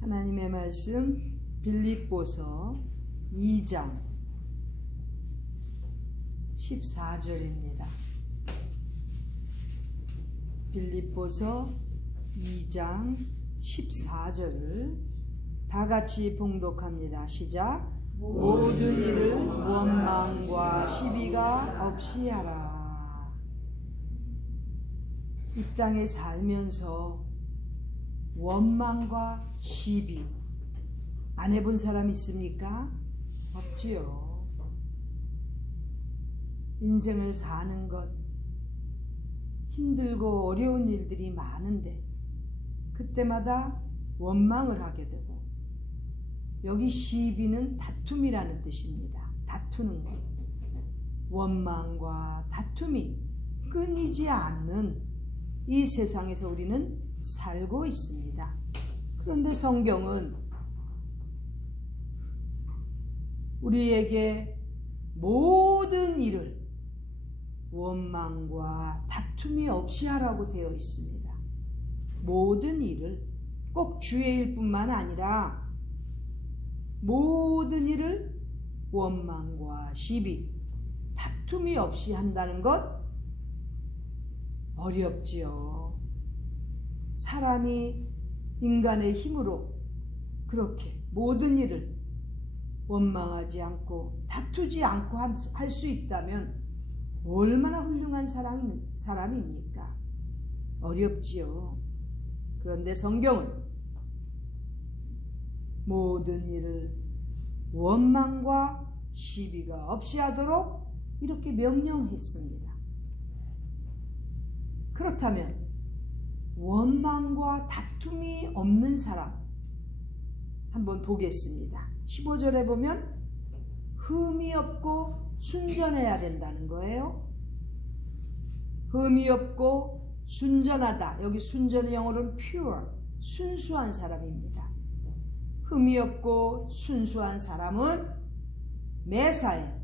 하나님의 말씀 빌립보서 2장 14절입니다. 빌립보서 2장 14절을 다 같이 봉독합니다. 시작. 모든 일을 원망과 시비가 없이 하라. 이 땅에 살면서 원망과 시비 안 해본 사람 있습니까? 없지요. 인생을 사는 것 힘들고 어려운 일들이 많은데 그때마다 원망을 하게 되고, 여기 시비는 다툼이라는 뜻입니다. 다투는 것. 원망과 다툼이 끊이지 않는 이 세상에서 우리는 살고 있습니다. 그런데 성경은 우리에게 모든 일을 원망과 다툼이 없이 하라고 되어 있습니다. 모든 일을, 꼭 주의 일뿐만 아니라 모든 일을 원망과 시비, 다툼이 없이 한다는 것 어렵지요. 사람이 인간의 힘으로 그렇게 모든 일을 원망하지 않고 다투지 않고 할 수 있다면 얼마나 훌륭한 사람입니까? 어렵지요. 그런데 성경은 모든 일을 원망과 시비가 없이 하도록 이렇게 명령했습니다. 그렇다면 원망과 다툼이 없는 사람 한번 보겠습니다. 15절에 보면 흠이 없고 순전해야 된다는 거예요. 흠이 없고 순전하다. 여기 순전의 영어로는 pure, 순수한 사람입니다. 흠이 없고 순수한 사람은 매사에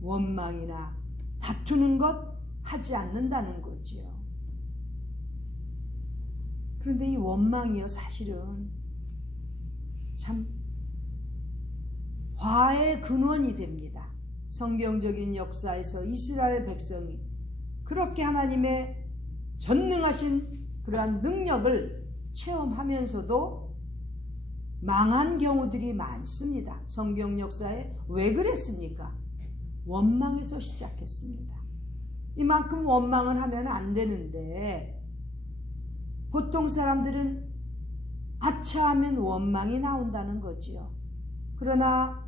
원망이나 다투는 것 하지 않는다는 거지요. 그런데 이 원망이요, 사실은 참 화의 근원이 됩니다. 성경적인 역사에서 이스라엘 백성이 그렇게 하나님의 전능하신 그러한 능력을 체험하면서도 망한 경우들이 많습니다. 성경 역사에 왜 그랬습니까? 원망에서 시작했습니다. 이만큼 원망을 하면 안 되는데 보통 사람들은 아차하면 원망이 나온다는 거지요. 그러나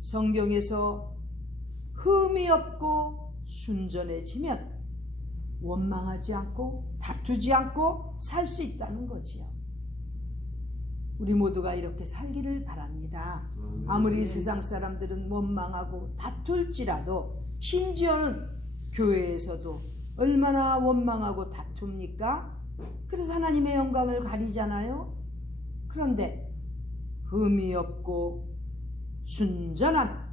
성경에서 흠이 없고 순전해지면 원망하지 않고 다투지 않고 살 수 있다는 거지요. 우리 모두가 이렇게 살기를 바랍니다. 아무리 세상 사람들은 원망하고 다툴지라도, 심지어는 교회에서도 얼마나 원망하고 다툽니까? 그래서 하나님의 영광을 가리잖아요. 그런데 흠이 없고 순전한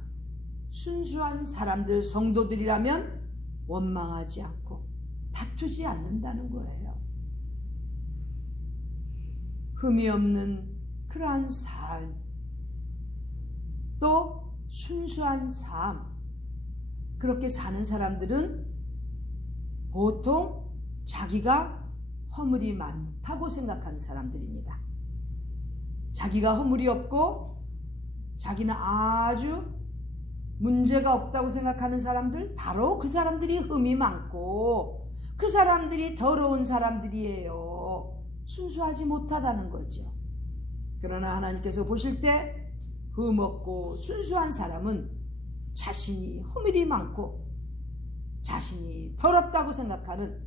순수한 사람들, 성도들이라면 원망하지 않고 다투지 않는다는 거예요. 흠이 없는 그러한 삶, 또 순수한 삶, 그렇게 사는 사람들은 보통 자기가 허물이 많다고 생각하는 사람들입니다. 자기가 허물이 없고 자기는 아주 문제가 없다고 생각하는 사람들, 바로 그 사람들이 흠이 많고 그 사람들이 더러운 사람들이에요. 순수하지 못하다는 거죠. 그러나 하나님께서 보실 때 흠 없고 순수한 사람은 자신이 허물이 많고 자신이 더럽다고 생각하는,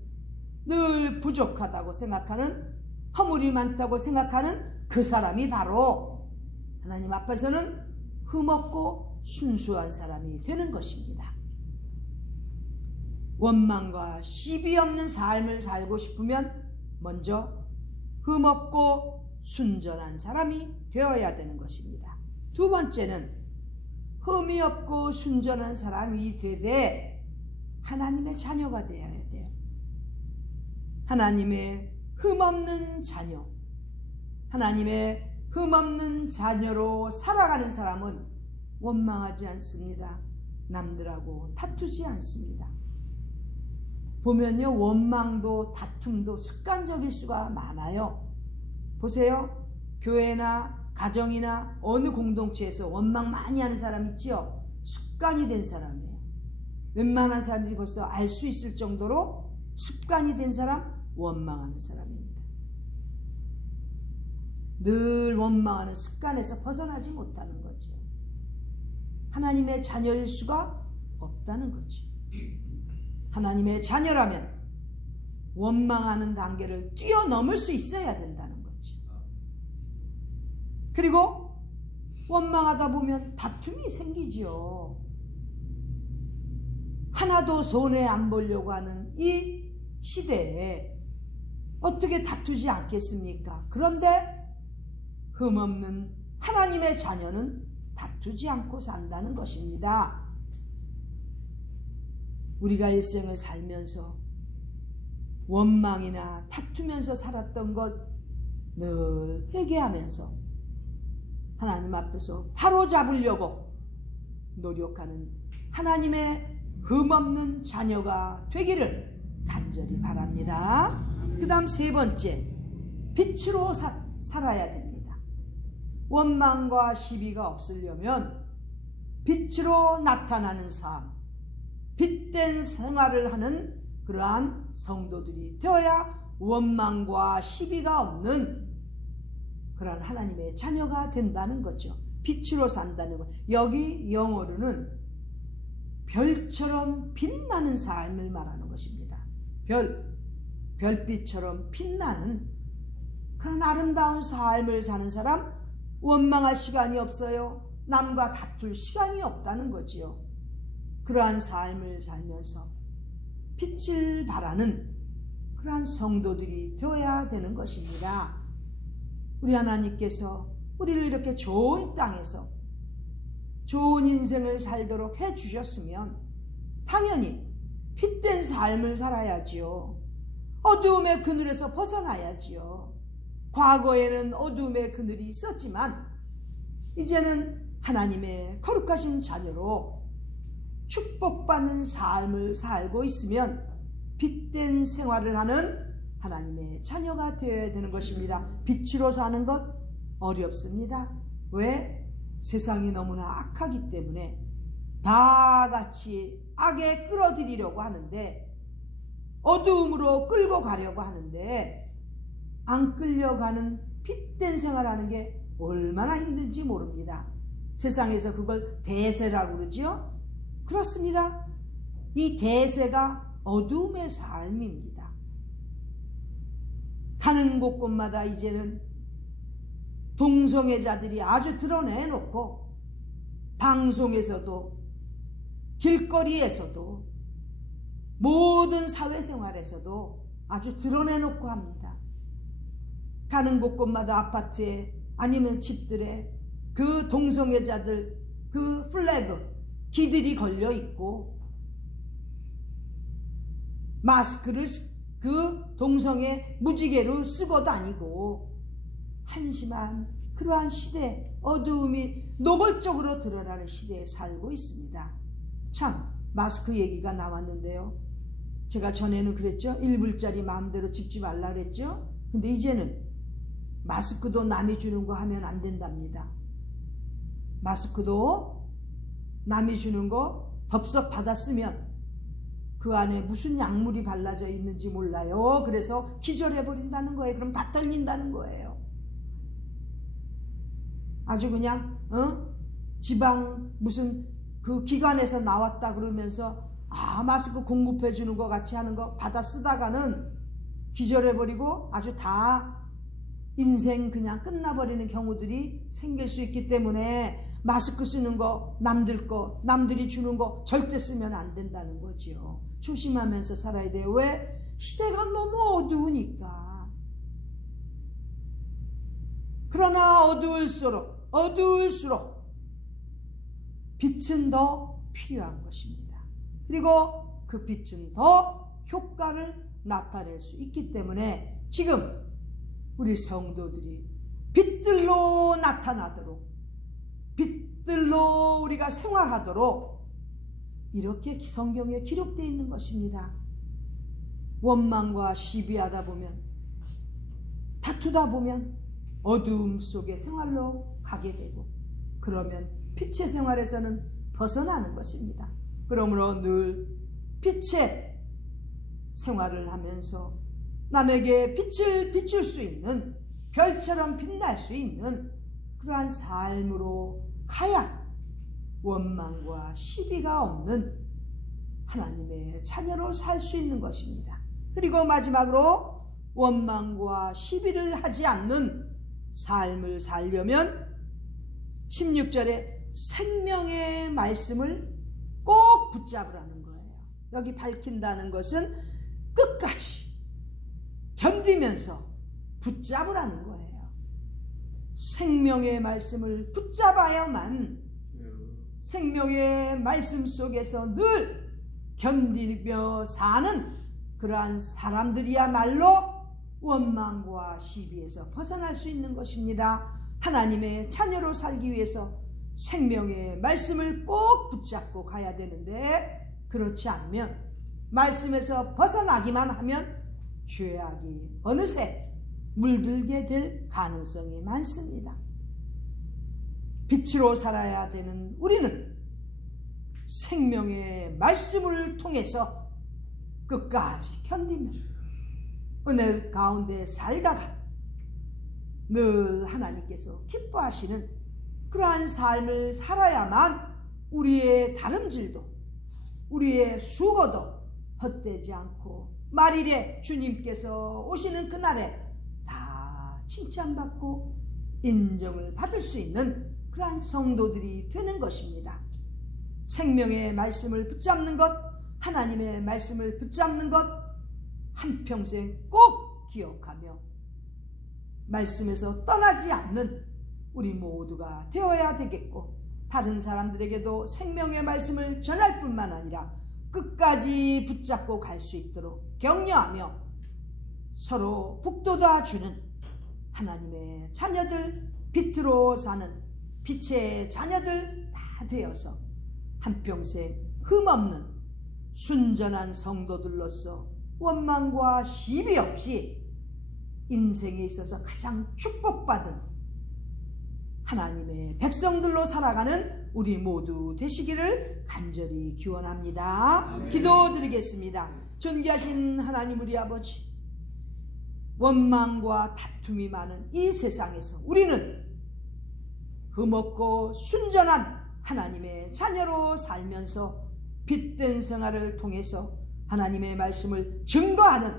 늘 부족하다고 생각하는, 허물이 많다고 생각하는 그 사람이 바로 하나님 앞에서는 흠없고 순수한 사람이 되는 것입니다. 원망과 시비 없는 삶을 살고 싶으면 먼저 흠없고 순전한 사람이 되어야 되는 것입니다. 두 번째는 흠이 없고 순전한 사람이 되되 하나님의 자녀가 되어야 돼요. 하나님의 흠없는 자녀, 하나님의 흠없는 자녀로 살아가는 사람은 원망하지 않습니다. 남들하고 다투지 않습니다. 보면요, 원망도 다툼도 습관적일 수가 많아요. 보세요. 교회나 가정이나 어느 공동체에서 원망 많이 하는 사람 있지요? 습관이 된 사람이에요. 웬만한 사람들이 벌써 알 수 있을 정도로 습관이 된 사람, 원망하는 사람입니다. 늘 원망하는 습관에서 벗어나지 못하는 거죠. 하나님의 자녀일 수가 없다는 거죠. 하나님의 자녀라면 원망하는 단계를 뛰어넘을 수 있어야 된다는 거죠. 그리고 원망하다 보면 다툼이 생기지요. 하나도 손해 안 보려고 하는 이 시대에 어떻게 다투지 않겠습니까? 그런데 흠없는 하나님의 자녀는 다투지 않고 산다는 것입니다. 우리가 일생을 살면서 원망이나 다투면서 살았던 것 늘 회개하면서 하나님 앞에서 바로잡으려고 노력하는 하나님의 흠없는 자녀가 되기를 간절히 바랍니다. 그 다음 세 번째, 빛으로 살아야 됩니다. 원망과 시비가 없으려면 빛으로 나타나는 삶, 빛된 생활을 하는 그러한 성도들이 되어야 원망과 시비가 없는 그러한 하나님의 자녀가 된다는 거죠. 빛으로 산다는 것. 여기 영어로는 별처럼 빛나는 삶을 말하는 것입니다. 별빛처럼 빛나는 그런 아름다운 삶을 사는 사람, 원망할 시간이 없어요. 남과 다툴 시간이 없다는 거지요. 그러한 삶을 살면서 빛을 발하는 그러한 성도들이 되어야 되는 것입니다. 우리 하나님께서 우리를 이렇게 좋은 땅에서 좋은 인생을 살도록 해주셨으면 당연히 빛된 삶을 살아야지요. 어두움의 그늘에서 벗어나야지요. 과거에는 어두움의 그늘이 있었지만 이제는 하나님의 거룩하신 자녀로 축복받는 삶을 살고 있으면 빛된 생활을 하는 하나님의 자녀가 되어야 되는 것입니다. 빛으로 사는 것 어렵습니다. 왜? 세상이 너무나 악하기 때문에 다 같이 악에 끌어들이려고 하는데, 어두움으로 끌고 가려고 하는데 안 끌려가는 빛된 생활하는 게 얼마나 힘든지 모릅니다. 세상에서 그걸 대세라고 그러지요? 그렇습니다. 이 대세가 어두움의 삶입니다. 가는 곳곳마다 이제는 동성애자들이 아주 드러내놓고 방송에서도 길거리에서도 모든 사회생활에서도 아주 드러내놓고 합니다. 가는 곳곳마다 아파트에 아니면 집들에 그 동성애자들 그 플래그 기들이 걸려 있고 마스크를 그 동성애 무지개로 쓰고 다니고 한심한 그러한 시대, 어두움이 노골적으로 드러나는 시대에 살고 있습니다. 참 마스크 얘기가 나왔는데요. 제가 전에는 그랬죠. 1불짜리 마음대로 집지 말라 그랬죠. 근데 이제는 마스크도 남이 주는 거 하면 안 된답니다. 마스크도 남이 주는 거 덥석 받았으면 그 안에 무슨 약물이 발라져 있는지 몰라요. 그래서 기절해버린다는 거예요. 그럼 다 떨린다는 거예요. 아주 그냥 지방 무슨 그 기관에서 나왔다 그러면서 마스크 공급해 주는 거 같이 하는 거 받아 쓰다가는 기절해버리고 아주 다 인생 그냥 끝나버리는 경우들이 생길 수 있기 때문에 마스크 쓰는 거 남들이 주는 거 절대 쓰면 안 된다는 거지요. 조심하면서 살아야 돼요. 왜? 시대가 너무 어두우니까. 그러나 어두울수록 빛은 더 필요한 것입니다. 그리고 그 빛은 더 효과를 나타낼 수 있기 때문에 지금 우리 성도들이 빛들로 나타나도록 빛들로 우리가 생활하도록 이렇게 성경에 기록되어 있는 것입니다. 원망과 시비하다 보면, 다투다 보면 어두움 속의 생활로 가게 되고, 그러면 빛의 생활에서는 벗어나는 것입니다. 그러므로 늘 빛의 생활을 하면서 남에게 빛을 비출 수 있는, 별처럼 빛날 수 있는 그러한 삶으로 가야 원망과 시비가 없는 하나님의 자녀로 살 수 있는 것입니다. 그리고 마지막으로 원망과 시비를 하지 않는 삶을 살려면 16절에 생명의 말씀을 꼭 붙잡으라는 거예요. 여기 밝힌다는 것은 끝까지 견디면서 붙잡으라는 거예요. 생명의 말씀을 붙잡아야만 생명의 말씀 속에서 늘 견디며 사는 그러한 사람들이야말로 원망과 시비에서 벗어날 수 있는 것입니다. 하나님의 자녀로 살기 위해서 생명의 말씀을 꼭 붙잡고 가야 되는데, 그렇지 않으면 말씀에서 벗어나기만 하면 죄악이 어느새 물들게 될 가능성이 많습니다. 빛으로 살아야 되는 우리는 생명의 말씀을 통해서 끝까지 견디며 은혜 가운데 살다가 늘 하나님께서 기뻐하시는 그러한 삶을 살아야만 우리의 다름질도, 우리의 수고도 헛되지 않고 말일에 주님께서 오시는 그날에 다 칭찬받고 인정을 받을 수 있는 그러한 성도들이 되는 것입니다. 생명의 말씀을 붙잡는 것, 하나님의 말씀을 붙잡는 것, 한평생 꼭 기억하며 말씀에서 떠나지 않는 우리 모두가 되어야 되겠고, 다른 사람들에게도 생명의 말씀을 전할 뿐만 아니라 끝까지 붙잡고 갈 수 있도록 격려하며 서로 북돋아 주는 하나님의 자녀들, 빛으로 사는 빛의 자녀들 다 되어서 한평생 흠없는 순전한 성도들로서 원망과 시비 없이 인생에 있어서 가장 축복받은 하나님의 백성들로 살아가는 우리 모두 되시기를 간절히 기원합니다. 아멘. 기도드리겠습니다. 존귀하신 하나님 우리 아버지, 원망과 다툼이 많은 이 세상에서 우리는 흠없고 순전한 하나님의 자녀로 살면서 빛된 생활을 통해서 하나님의 말씀을 증거하는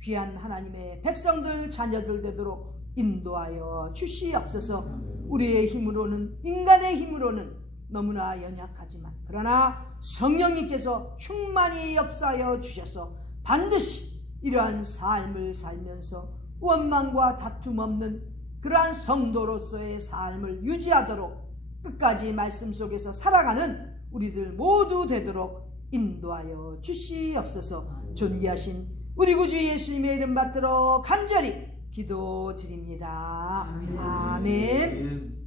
귀한 하나님의 백성들, 자녀들 되도록 인도하여 주시옵소서. 우리의 힘으로는, 인간의 힘으로는 너무나 연약하지만, 그러나 성령님께서 충만히 역사하여 주셔서 반드시 이러한 삶을 살면서 원망과 다툼 없는 그러한 성도로서의 삶을 유지하도록 끝까지 말씀 속에서 살아가는 우리들 모두 되도록 인도하여 주시옵소서. 존귀하신 우리 구주 예수님의 이름 받들어 간절히 기도드립니다. 아멘.